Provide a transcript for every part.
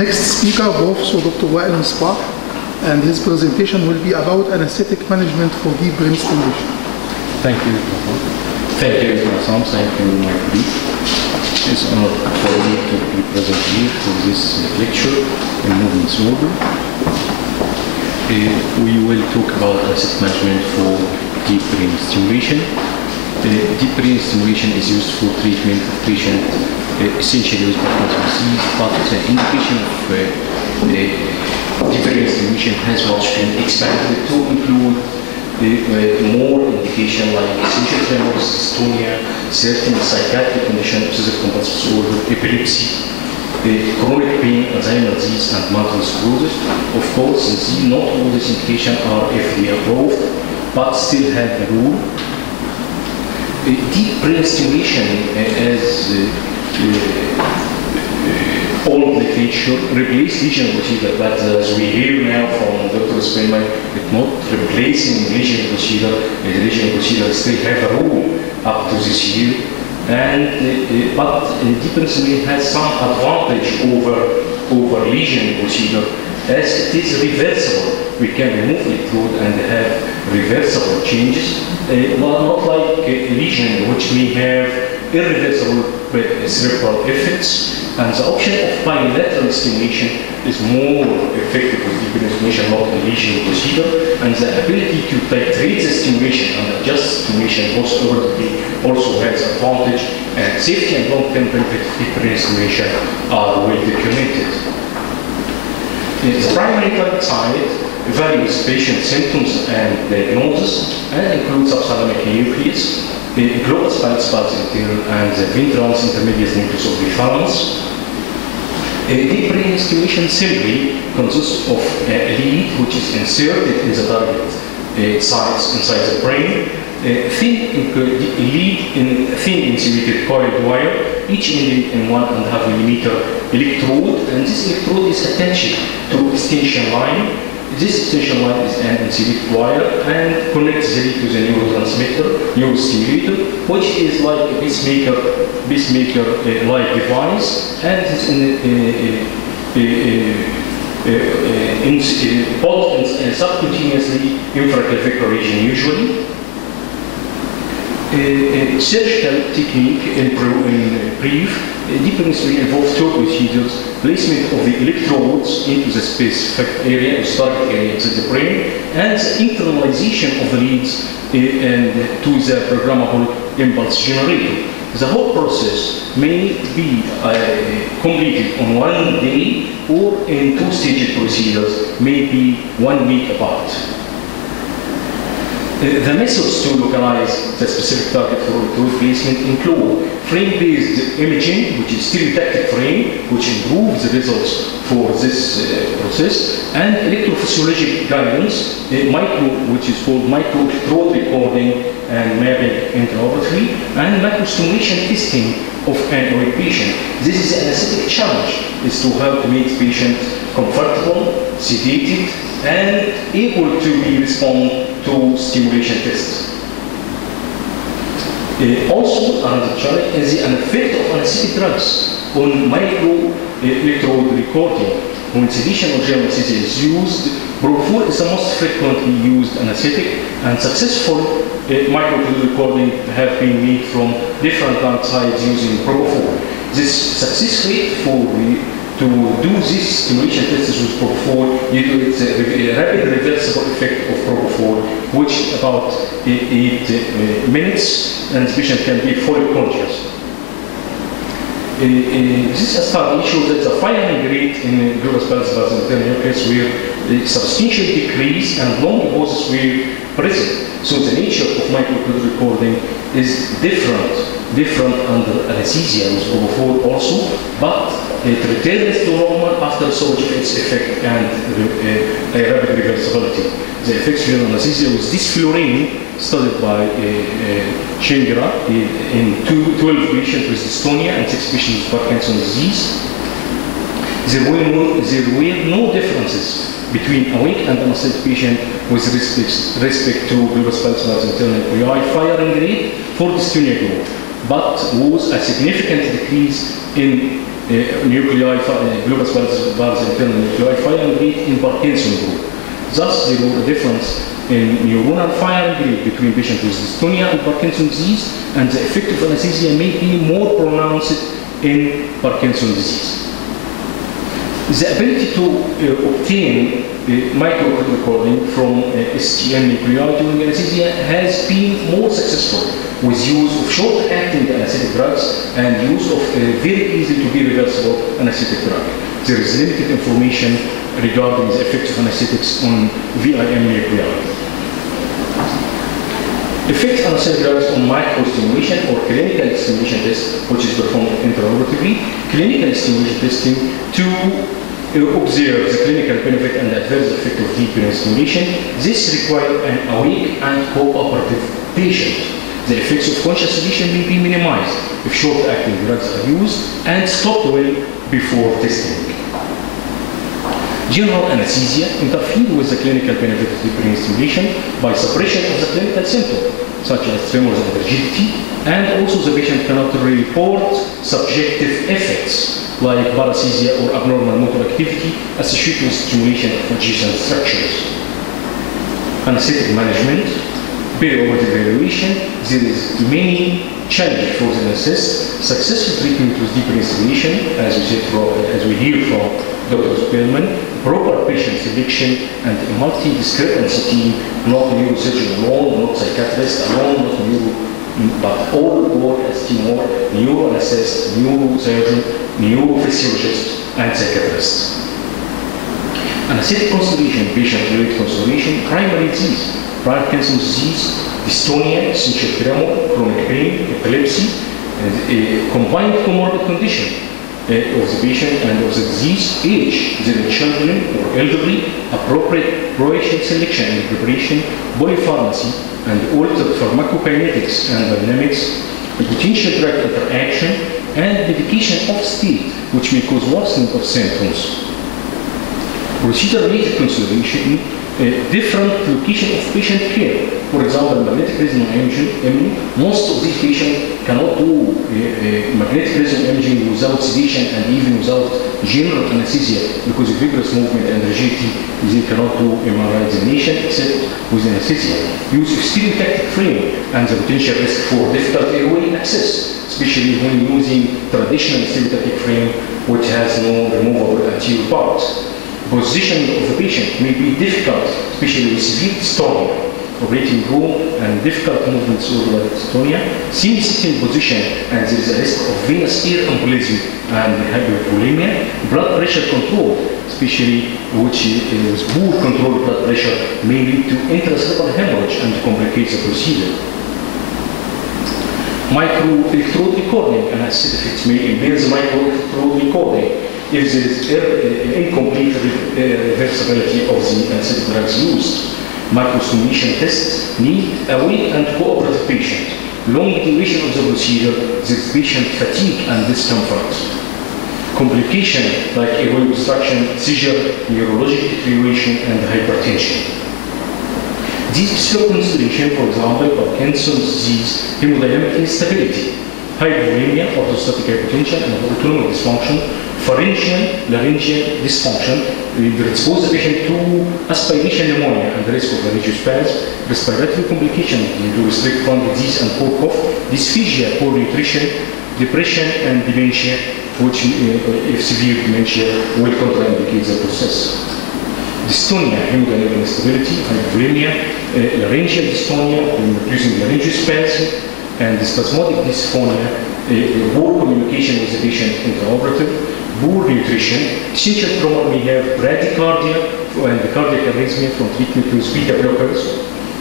Next speaker, Professor Dr. Wael Misbah, and his presentation will be about anesthetic management for deep brain stimulation. Thank you. Thank you, Sam. Thank you, my colleague. It's an honor for me to be present here for this lecture in movements model. We will talk about anesthetic management for deep brain stimulation. Deep brain stimulation is used for treatment of patients essentially with Parkinson's disease, but the indication of deep brain stimulation has much been expanded to include more indication like essential tremors, dystonia, certain psychiatric conditions, obsessive compulsive disorder, epilepsy, chronic pain, Alzheimer's disease, and multiple sclerosis. Of course, not all these indications are FDA approved, but still have a rule. Deep brain stimulation, as all literature, replace lesion procedure, but as we hear now from Dr. Spellman, it's not replacing lesion procedure. The lesion procedure still have a rule up to this year, and but deep brain stimulation has some advantage over lesion procedure, as it is reversible. We can remove electrode and have reversible changes, not like a lesion which may have irreversible cerebral effects. And the option of bilateral stimulation is more effective with deep brain stimulation, not a lesion procedure. And the ability to titrate the stimulation and adjust stimulation post-operatively also has advantage, and safety and long-term benefit of deep brain stimulation are well documented. The primary target site evaluates patient symptoms and diagnosis and includes subthalamic nucleus, the global spinal internal, and the ventrals intermediate nucleus of the thalamus. Deep brain stimulation simply consists of a lead which is inserted in the target sites inside the brain. Thin lead in thin insulated coiled wire, each ending in 1.5 millimeter electrode, and this electrode is attached to extension line. This extension line is an insulated wire and connects the lead to the neurotransmitter, neurostimulator, which is like a pacemaker-like device, and is involved in subcutaneously infraclavicular region usually. Surgical technique in brief, deep brain stimulation involves two procedures: placement of the electrodes into the specific area, the target area inside the brain, and the internalization of the leads to the programmable impulse generator. The whole process may be completed on one day or in two-stage procedures, maybe 1 week apart. The methods to localize the specific target for electrode placement include frame-based imaging, which is stereotactic frame, which improves the results for this process, and electrophysiologic guidance, which is called micro-electrode recording and mapping intraoperatively, and microstimulation testing of an awake patient. This is an anesthetic challenge, is to help make patient comfortable, sedated, and able to be respond to stimulation tests. Also, another challenge is the effect of anesthetic drugs on micro-electrode recording. When sedation or general anesthesia is used, propofol is the most frequently used anesthetic, and successful micro-electrode recording have been made from different lung sites using propofol. This success rate to do this stimulation tests with propofol due to its rapid reversible effect of propofol, which about 8 minutes, and the patient can be fully conscious. This study shows that the firing rate in global spinal internal nucleus were substantially decreased and long pauses were present. So the nature of micro-electrode recording is different under anesthesia with propofol also, but it returns to normal after surgery of its effect and a rapid reversibility. The effects during anesthesia with desflurane, studied by Chingra in 12 patients with dystonia and 6 patients with Parkinson's disease. There were no differences between awake and anesthetic patient with respect to global spinal internal nuclei firing rate for dystonia group, but was a significant decrease in nuclei, globus pars internal nuclei firing rate in Parkinson group. Thus, there was a difference in neuronal firing rate between patients with dystonia and Parkinson's disease, and the effect of anesthesia may be more pronounced in Parkinson's disease. The ability to obtain micro recording from STM nuclei during anesthesia has been more successful with use of short-acting anesthetic drugs and use of very easy to be reversible anesthetic drug. There is limited information regarding the effects of anesthetics on VIM nuclei. Effects on anesthetic drugs on microstimulation or clinical stimulation test, which is performed intraoperatively. Clinical stimulation testing to observe the clinical benefit and adverse effect of deep brain stimulation. This requires an awake and cooperative patient. The effects of conscious sedation may be minimized if short-acting drugs are used and stopped well before testing. General anesthesia interferes with the clinical benefit of deep brain stimulation by suppression of the clinical symptoms, such as tremors and rigidity, and also the patient cannot report subjective effects like paresthesia or abnormal motor activity associated with stimulation of adjacent structures. Anesthetic management, perioperative evaluation, there is many challenges for the anesthetist. Successful treatment with deep brain stimulation, as we hear from Dr. Spellman, proper patient selection, and a multidiscrepancy team, not neurosurgeon alone, not psychiatrist alone, not but all work as teamwork, neuroanesthetist, neurosurgeon, neurophysiologist, and psychiatrist. Anesthetic consideration, patient-related consideration, primary disease, Parkinson's disease, dystonia, essential tremor, chronic pain, epilepsy, and a combined comorbid condition of the patient and of the disease, age, their children or elderly, appropriate projection selection and preparation, polypharmacy, and altered pharmacokinetics and dynamics, potential drug interaction, and medication of state, which may cause worsening of symptoms. Procedure-related consideration, different location of patient care. For example, magnetic resonance imaging, most of these patients cannot do magnetic resonance imaging without sedation and even without general anesthesia because of vigorous movement and rigidity. They cannot do MRI examination except with anesthesia. Use of stereotactic frame and the potential risk for difficult airway access, especially when using traditional stereotactic frame which has no removable anterior parts. Positioning of the patient may be difficult, especially with severe dystonia, operating room and difficult movements over dystonia. Semisitting position, and there is a risk of venous air embolism and hypovolemia. Blood pressure control, especially which is poor control blood pressure, may lead to intracerebral hemorrhage and complicates the procedure. Micro-electrode recording, and as effects may impair the micro-electrode recording if there is incomplete reversibility of the anesthetic drugs used. Microstimulation tests need awake and cooperative patient. Long duration of the procedure, there is patient fatigue and discomfort. Complication like airway obstruction, seizure, neurologic deterioration, and hypertension. These specific considerations, for example, Parkinson's disease, hemodynamic instability, hypovolemia, orthostatic hypotension, and autonomic dysfunction, pharyngeal, laryngeal dysfunction, predispose the patient to aspiration pneumonia and the risk of laryngospasm, respiratory complications due to restricted lung disease and poor cough, dysphagia, poor nutrition, depression, and dementia, which, if severe dementia, will contraindicate the process. Dystonia, hemodynamic instability, hypovolemia, laryngeal dystonia, increasing laryngospasm, and spasmodic dysphonia, poor communication with the patient intraoperative, poor nutrition. Essential trauma may have bradycardia and cardiac arrhythmia from treatment with beta blockers,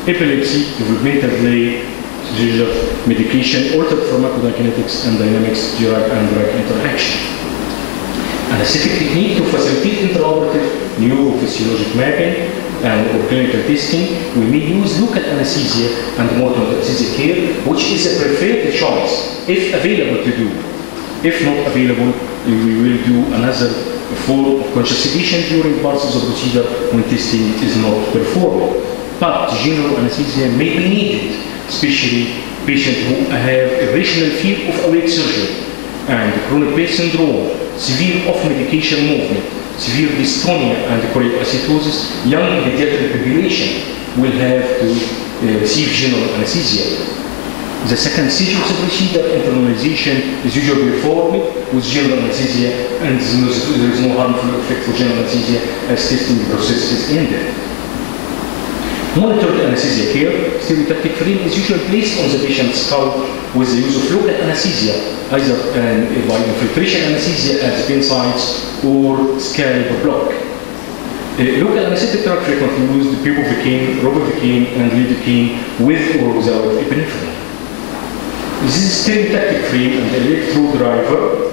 epilepsy, developmental delay, seizure, medication, altered pharmacokinetics and dynamics, drug and drug interaction. Anesthetic technique to facilitate intraoperative neurophysiologic mapping and or clinical testing, we may use local anesthesia and motor anesthesia care, which is a preferred choice if available to do. If not available, we will do another form of conscious sedation during parts of the procedure when testing is not performed. But general anesthesia may be needed, especially patients who have irrational fear of awake surgery and chronic pain syndrome, severe off-medication movement, severe dystonia and cholecystosis, young pediatric population will have to receive general anesthesia. The second stage of the procedure, internalization, is usually performed with general anesthesia, and there is no harmful effect for general anesthesia as testing process is ended. Monitored anesthesia care, stereotactic frame is usually placed on the patient's scalp with the use of local anesthesia, either by infiltration anesthesia at the pain sites or scalp block. Local anesthetic are frequently used, bupivacaine, ropivacaine, and lidocaine with or without epinephrine. This is stereotactic frame and electrode driver.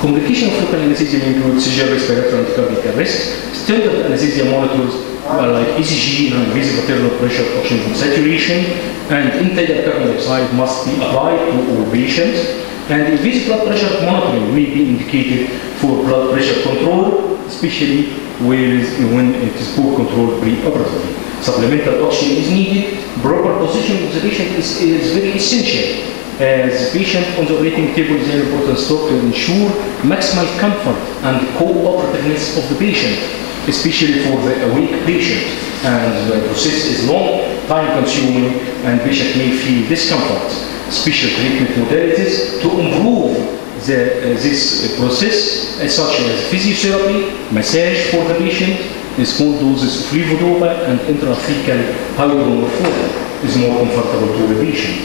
Complication of local anesthesia includes seizure, respiratory, and cardiac arrest. Standard anesthesia monitors like ECG, non-invasive maternal pressure, oxygen saturation, and inhaled carbon dioxide must be applied to all patients. And invasive blood pressure monitoring may be indicated for blood pressure control, especially when it is poor control pre-operatively. Supplemental oxygen is needed. Proper position of the patient is very essential, as the patient on the operating table is an important step to ensure maximum comfort and cooperativeness of the patient, especially for the awake patient. And the process is long, time-consuming, and patient may feel discomfort. Special treatment modalities to improve this process, such as physiotherapy, massage for the patient, small doses of levodopa, and intrathecal hydromorphone is more comfortable to the patient.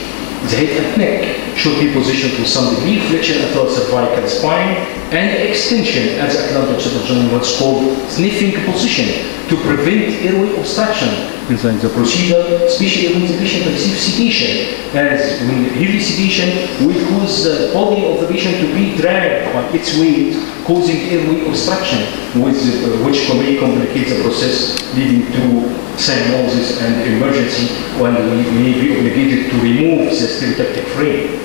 The head and neck should be positioned with some degree of flexion at the cervical spine and extension at the atlantooccipital, what's called sniffing position, to prevent airway obstruction inside the procedure, especially when the patient receives sedation, as when heavy sedation will cause the body of the patient to be dragged by its weight, causing airway obstruction, which may complicate the process, leading to cyanosis and emergency, when we may be obligated to remove the stereotactic frame.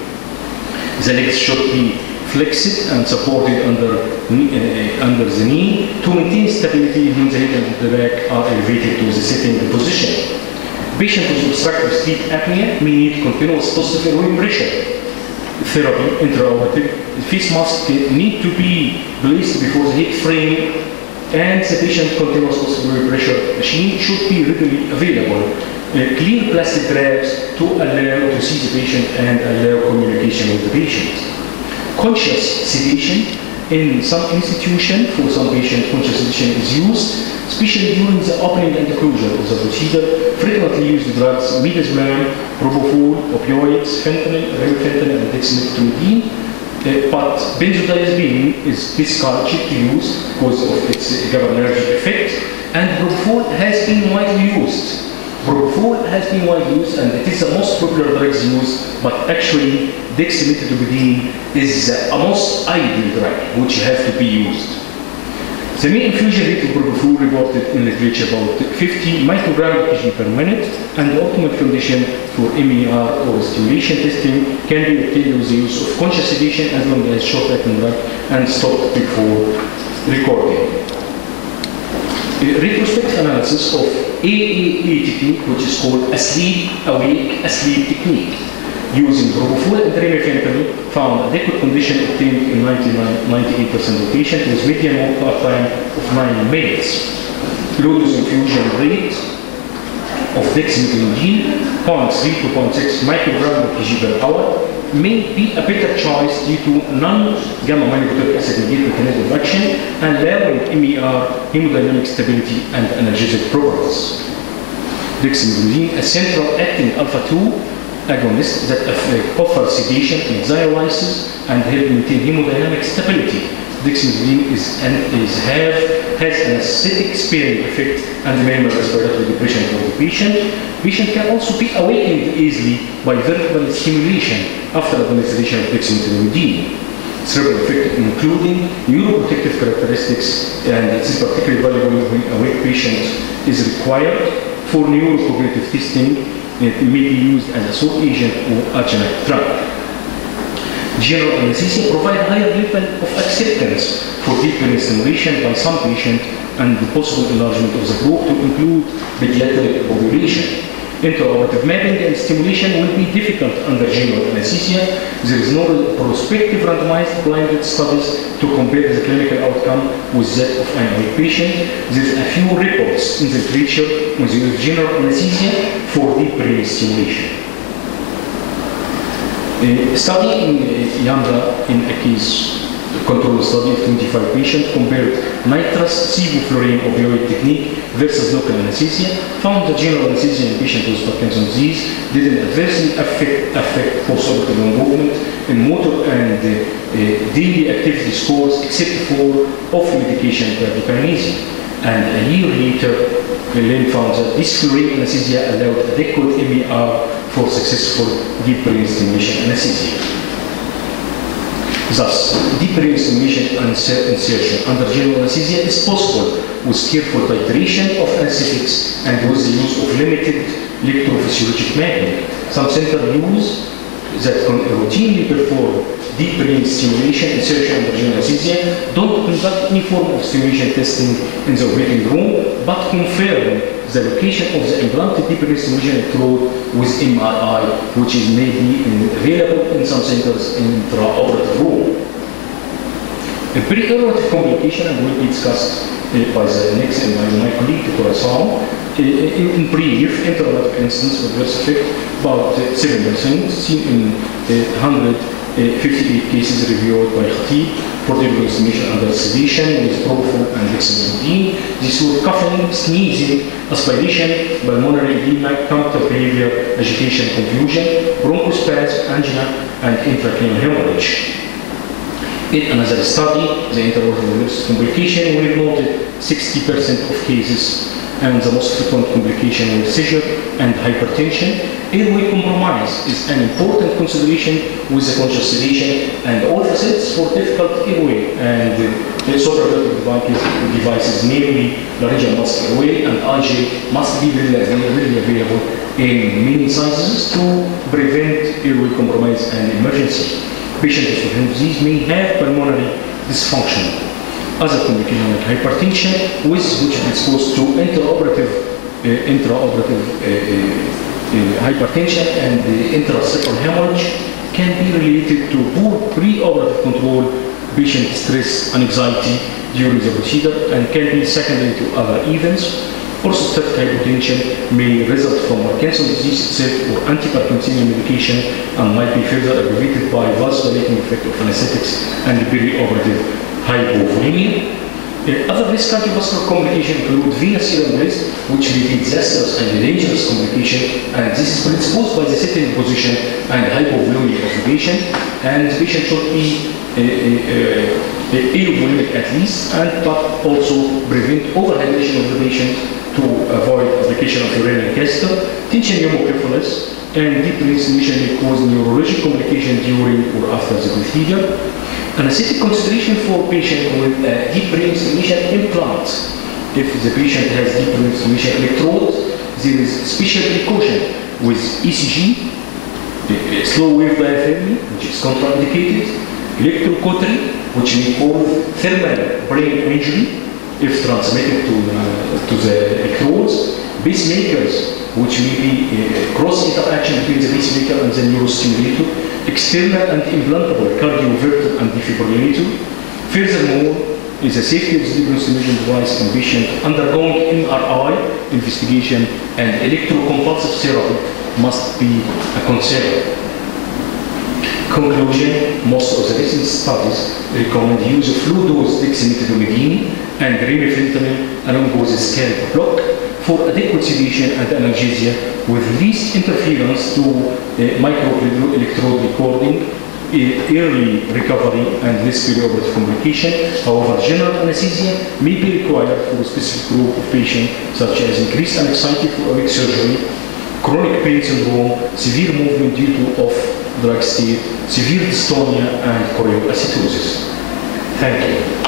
The legs should be flexed and supported under the knee to maintain stability when the head and the back are elevated to the sitting position. Patient with obstructive sleep apnea may need continuous positive airway pressure therapy intraoperative. The face mask need to be placed before the head frame, and the patient continuous positive airway pressure machine should be readily available. Clear plastic wraps to allow to see the patient and allow communication with the patient. Conscious sedation in some institution, for some patients, conscious sedation is used, especially during the opening and closure of the procedure. Frequently used drugs, midazolam, propofol, opioids, fentanyl, remifentanil, and dexmedetomidine. But benzodiazepine is discouraged to use because of its GABAergic effect, and propofol has been widely used. Propofol has been widely used, and it is the most popular drugs used, but actually dexmedetomidine is a most ideal drug which has to be used. The main infusion rate of propofol reported in literature about 50 micrograms per kg per minute, and the optimal condition for MER or stimulation testing can be obtained with the use of conscious sedation as long as short-acting drug and stopped before recording. Retrospective analysis of AAA technique, which is called asleep technique, using propofol and remifentanil, found adequate condition obtained in 98% of patients with median walk time of 9 minutes. Low dose infusion rate of dexmedetomidine, 0.3 to 0.6 microgram per kg per hour, may be a better choice due to non-gamma aminobutyric acid mediated mechanism of action and allowing MER, hemodynamic stability, and analgesic properties. Dexmedetomidine, a central acting alpha-2 agonist that offers sedation, anxiolysis, and help maintain hemodynamic stability. Dexmedetomidine has an anesthetic sparing effect and minimal respiratory depression for the patient. Patient can also be awakened easily by vertical stimulation after administration of dexmedetomidine. Cerebral effect including neuroprotective characteristics, and this is particularly valuable when awake patient is required for neurocognitive testing. It may be used as a sole agent or adjunct drug. General anesthesia provide higher level of acceptance for deep brain stimulation by some patients and the possible enlargement of the group to include pediatric population. Intraoperative mapping and stimulation will be difficult under general anesthesia. There is no prospective randomized blinded studies to compare the clinical outcome with that of an IOE patient. There is a few reports in the literature with general anesthesia for deep brain stimulation. A study in Yanda in a case control study of 25 patients compared nitrous sevoflurane opioid technique versus local anesthesia, found that general anesthesia in patients with Parkinson's disease didn't adversely affect post-operative improvement in motor and daily activity scores except for off-medication bradykinesia. And a year later, Lynn found that this fluorine anesthesia allowed adequate MER for successful deep brain stimulation anesthesia. Thus, deep brain stimulation and insertion under general anesthesia is possible with careful titration of anesthetics and with the use of limited electrophysiologic mapping. Some centers use that routinely perform deep brain stimulation insertion under general anesthesia don't conduct any form of stimulation testing in the operating room, but confirm the location of the implanted deep brain stimulation electrode with MRI, which is maybe available in some centers in intraoperative room. A perioperative complication will be discussed by the next my colleague, Dr. Assam. In brief, intraoperative incidence of adverse effect about 7% seen in 158 cases reviewed by Khatib for deep brain stimulation under sedation with propofol and dexmedetomidine. These were coughing, sneezing, aspiration, pulmonary edema, counter behavior, agitation, confusion, bronchospasm, angina, and intracranial hemorrhage. In another study, the intraoperative complication were noted 60% of cases, and the most frequent complication were seizure and hypertension. Airway compromise is an important consideration with the conscious sedation, and all facets for difficult airway and supraoperative devices, namely laryngeal mask airway and IG, must be readily available in many sizes to prevent airway compromise and emergency. Patients with Parkinson's disease may have pulmonary dysfunction. Other complications like hypertension, which is exposed to intraoperative hypertension and intracervical hemorrhage, can be related to poor preoperative control, patient stress and anxiety during the procedure, and can be secondary to other events. Orthostatic hypotension may result from Parkinson's disease itself or anti-Parkinsonian medication and might be further aggravated by vasodilating effect of anesthetics and perioperative hypovolemia. Other risk cardiovascular complications include venous embolism, which may be disastrous and dangerous complication, and this is predisposed by the sitting position and hypovolemia of the patient, and the patient should be aerovolemic at least, but also prevent overhydration of the patient to avoid application of urinary catheter. Tension pneumocephalus and deep brain stimulation may cause neurologic complications during or after the procedure. Anesthetic consideration for patient with deep brain stimulation implant. If the patient has deep brain stimulation electrode, there is special precaution with ECG, slow wave diaphragm, which is contraindicated, electrocautery, which may cause thermal brain injury if transmitted to the electrodes, pacemakers, which may be cross interaction between the pacemaker and the neurostimulator, external and implantable cardioverter and defibrillator. Furthermore, is a safety of the deep brain stimulation device in patient undergoing MRI investigation and electroconvulsive therapy must be a concern. Conclusion, most of the recent studies recommend use of low-dose dexmedetomidine and remifentanil along with the scalp block for adequate sedation and analgesia with least interference to micro-electrode recording, early recovery, and less perioperative complication. However, general anesthesia may be required for a specific group of patients, such as increased anxiety for aortic surgery, chronic pain syndrome, severe movement due to off-drug state, severe dystonia, and choreoacidosis. Thank you.